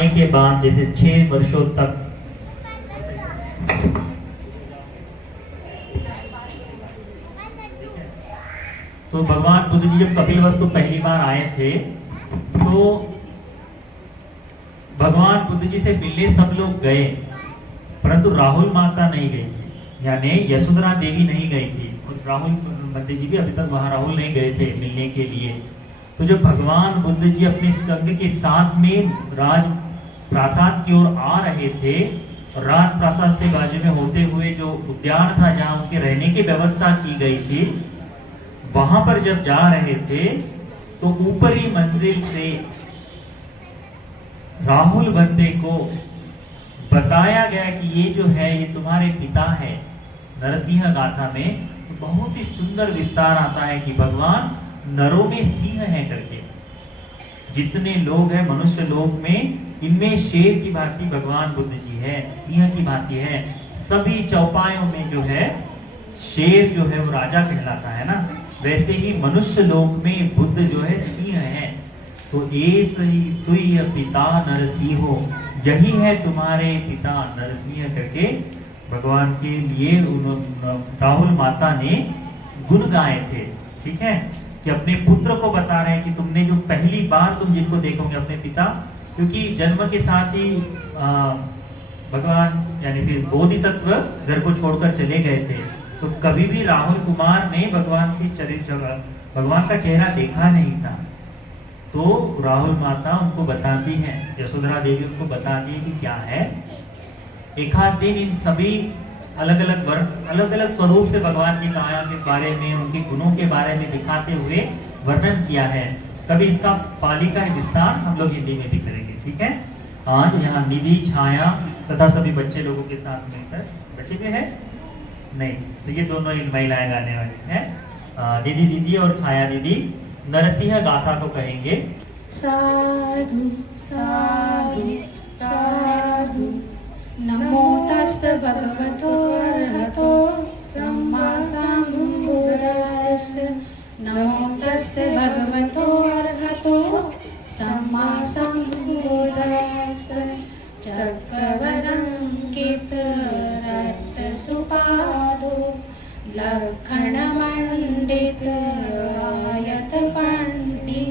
आने के बाद जैसे 6 वर्षों तक तो भगवान बुद्ध जी जब कपिलवस्तु पहली बार आए थे तो भगवान बुद्ध जी से मिलने सब लोग गए, परंतु राहुल माता नहीं गई थी, यानी यशोधरा देवी नहीं गई थी और राहुल माता जी भी अभी तक वहां राहुल नहीं गए थे मिलने के लिए। तो जब भगवान बुद्ध जी अपने संघ के साथ में राज प्रासाद की ओर आ रहे थे, राज प्रासाद से बाजू में होते हुए जो उद्यान था जहां उनके रहने की व्यवस्था की गई थी, वहां पर जब जा रहे थे तो ऊपरी मंजिल से राहुल बंदे को बताया गया कि ये जो है ये तुम्हारे पिता है। नरसिंह गाथा में बहुत ही सुंदर विस्तार आता है कि भगवान नरों में सिंह है करके, जितने लोग हैं मनुष्य लोक में इनमें शेर की भांति भगवान बुद्ध जी है, सिंह की भांति है। सभी चौपायों में जो है शेर जो है वो राजा कहलाता है ना, वैसे ही मनुष्य लोक में बुद्ध जो है सिंह है। तो एस ही तुय पिता नरसिंहो, यही है तुम्हारे पिता नरसिंह करके भगवान के लिए राहुल माता ने गुण गाए थे। ठीक है, कि अपने पुत्र को बता रहे हैं कि तुमने जो पहली बार तुम जिनको देखोगे अपने पिता, क्योंकि जन्म के साथ ही भगवान यानी फिर बोधिसत्व घर को छोड़कर चले गए थे, तो कभी भी राहुल कुमार ने भगवान के भगवान का चेहरा देखा नहीं था। तो राहुल माता उनको बताती है, यशोधरा देवी उनको बताती है कि क्या है। एक आध दिन इन सभी अलग अलग स्वरूप से भगवान की कहानियों के बारे में, उनके गुणों के बारे में दिखाते हुए वर्णन किया है। कभी इसका पाली का विस्तार हम लोग हिंदी में भी करेंगे। ठीक है, आज यहाँ निधि, छाया तथा सभी बच्चे लोगों के साथ मिलकर, बच्चे भी है नहीं तो ये दोनों ही महिलाएं गाने वाली हैं। दीदी दीदी और छाया दीदी नरसिंह गाथा को कहेंगे। साधु साधु साधु नमो तस्य भगवतो अरहतो सम्मा सम्बुद्धास्य, नमो तस्य भगवतो अरहतो सम्मा सम्बुद्धास्य। चक्रवरंकित रत्नसुपादो लक्षणमण्डित आयत पंडी,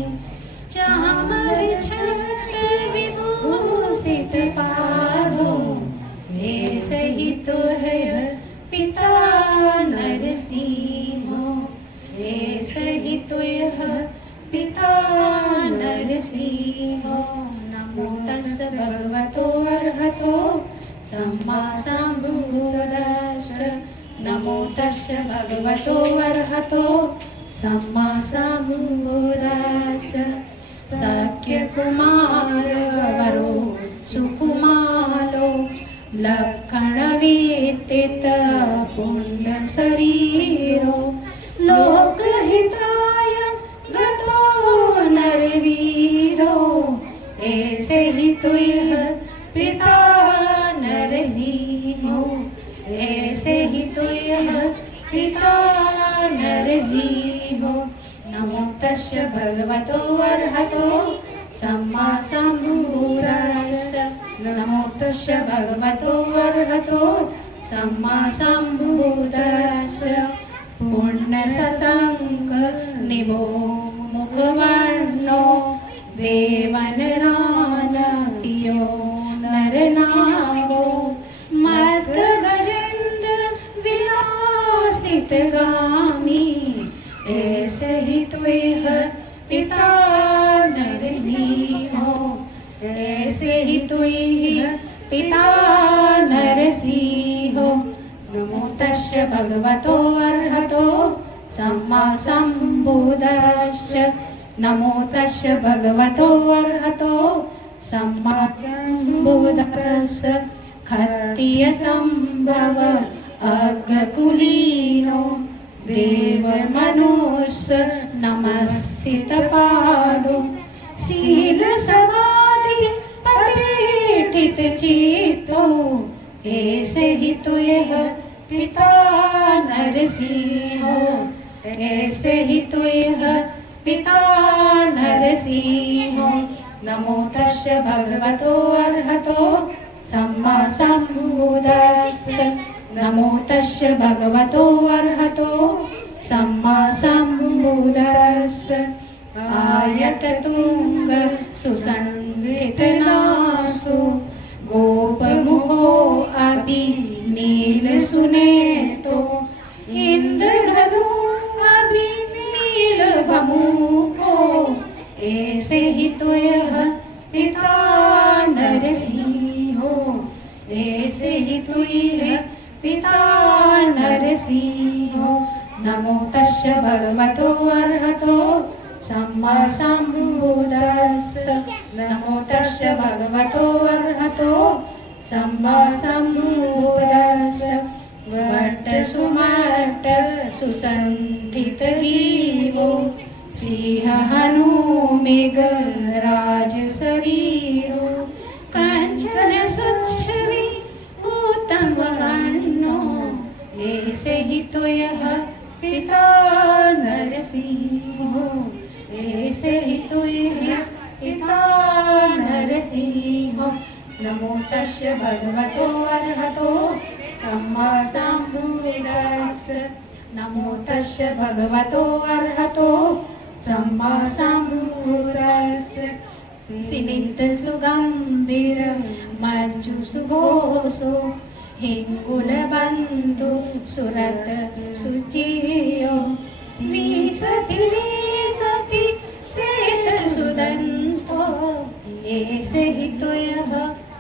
चामर छत्र विभूषित पादो, ऐसे ही तो है पिता नरसिंहो, ऐसे ही तो यह पिता नरसिंहो। नमो तस्य भगवतो अरहतो सम्मा सम्बुद्धास्य, नमो तस्य भगवतो अरहतो सम्मा सम्बुद्धास्य। सख्य कुमार वरो सुकुमारो लक्षणवीतित पुण्य शरीरो, लोकहिताय गतो नरवीरो, ऐसे ही तो यह पिता नरसिंहो, ऐसे ही तो यह पिता नरसिंहो। नमो तस्य भगवतो अरहतो सम्मा सम्बुद्धास्य, नमो तस्य भगवतो अरहतो सम्मा सम्बुद्धास्य। पुण्य ससंग निभो मुखवर्णो, देवन रान कियो नर नागो, मत गजेंद्र विलासित गामी, ऐसे ही तो यह पिता नरसिंहो, ऐसे ही तो यह पिता नरसिंहो। नमो तस्य भगवतो अरहतो सम्मा सम्बुद्धास्य, नमो तस्य भगवतो अरहतो सम्मा सम्बुद्धास्य। क्षत्रिय संभव अग्रकुलीनो, देव मनुष्य नमस्सित पादो, शील समाधि पतिष्ठित चित्तो, ऐसे ही तो यह पिता नरसिंहो, ऐसे ही तो यह पिता नरसिंहो। नमो तस्य भगवतो अरहतो सम्मा सम्बुद्दस्स नमो तस्य भगवतो अरहतो सम्मा सम्बुद्दस्स आयत तुंग सुसंगितनासु गोपमुखो अभि नील सुनेतो इंद्रधनु अभि नील भमुखो ऐसे ही तो यह पिता नरसिंह ऐसे ही तो यह पिता नरसिंह नमो तस्य भगवतो अरहतो सम्मा सम्बुद्दस्स नमो तस्य भगवतो अरहतो सम्मा सम्बुद्दस्स वट सुमट सुसंठित जीवो सिंह हनु मेघ राज शरीरो कंचन सुच्छवि उत्तम वर्णो ऐसे ही तो यह पिता नरसिंह ऐसे ही तो यह पिता नरसिंह नमो तस्य भगवतो अरहतो सम्मा सम्बुद्दस्स नमो तस्य भगवतो अरहतो सम्मा सम्बुद्दस्स सिनित सुगंभीर मज्जु सुघोषो हिंगुल बंधु सुरत सुचियो विसति सति सेत सुदंतो ऐसे ही तो यह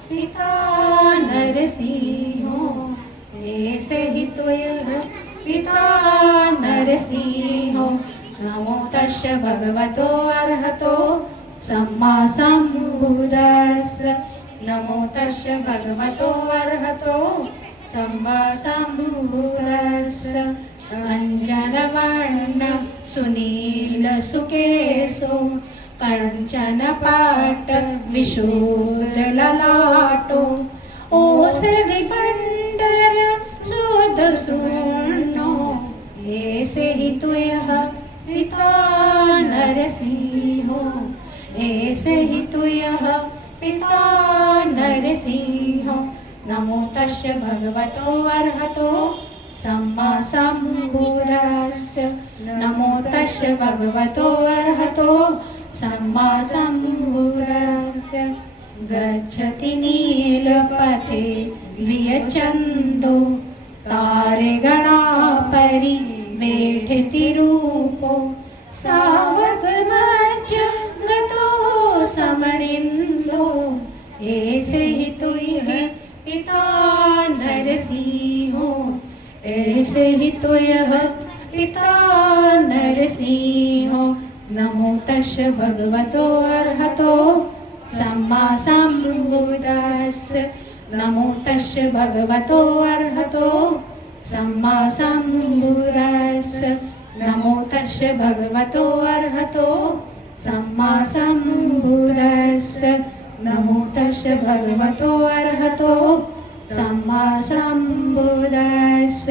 पिता नरसिंह ऐसे ही तो यह पिता नरसिंह नमो तस्य भगवतो अरहतो सम्मा सम्बुद्दस्स नमो तस्य भगवतो अरहतो सम्मा सम्बुद्दस्स अंजन वर्ण सुनील सुकेशो कंचन पाट विशुद्ध ललाटो औषधि भंडर शुद्ध सुनो ऐसे ही तो यह पिता नरसिंह ऐसे ही तो यह पिता नरसिंह नमो तस्य भगवतो अरहतो सम्मा सम्बुद्दस्स नमो तस्य भगवतो अरहतो सम्मा सम्बुद्दस्स गच्छति नीलपथे वियचन्दो तारगणा परिवेठति रूपो सावक मज्ज गतो समणिन्दो ऐसे ही तो यह पिता नरसिंह ऐसे ही तो यह पिता नरसिंह नमो तस्य भगवतो अरहतो सम्मा सम्बुद्दस्स नमो तस्य भगवतो अरहतो सम्मा सम्बुद्दस्स नमो तस्य भगवतो अरहतो सम्मा सम्बुद्दस्स नमो तस्य भगवतो अरहतो सम्मा सम्बुद्दस्स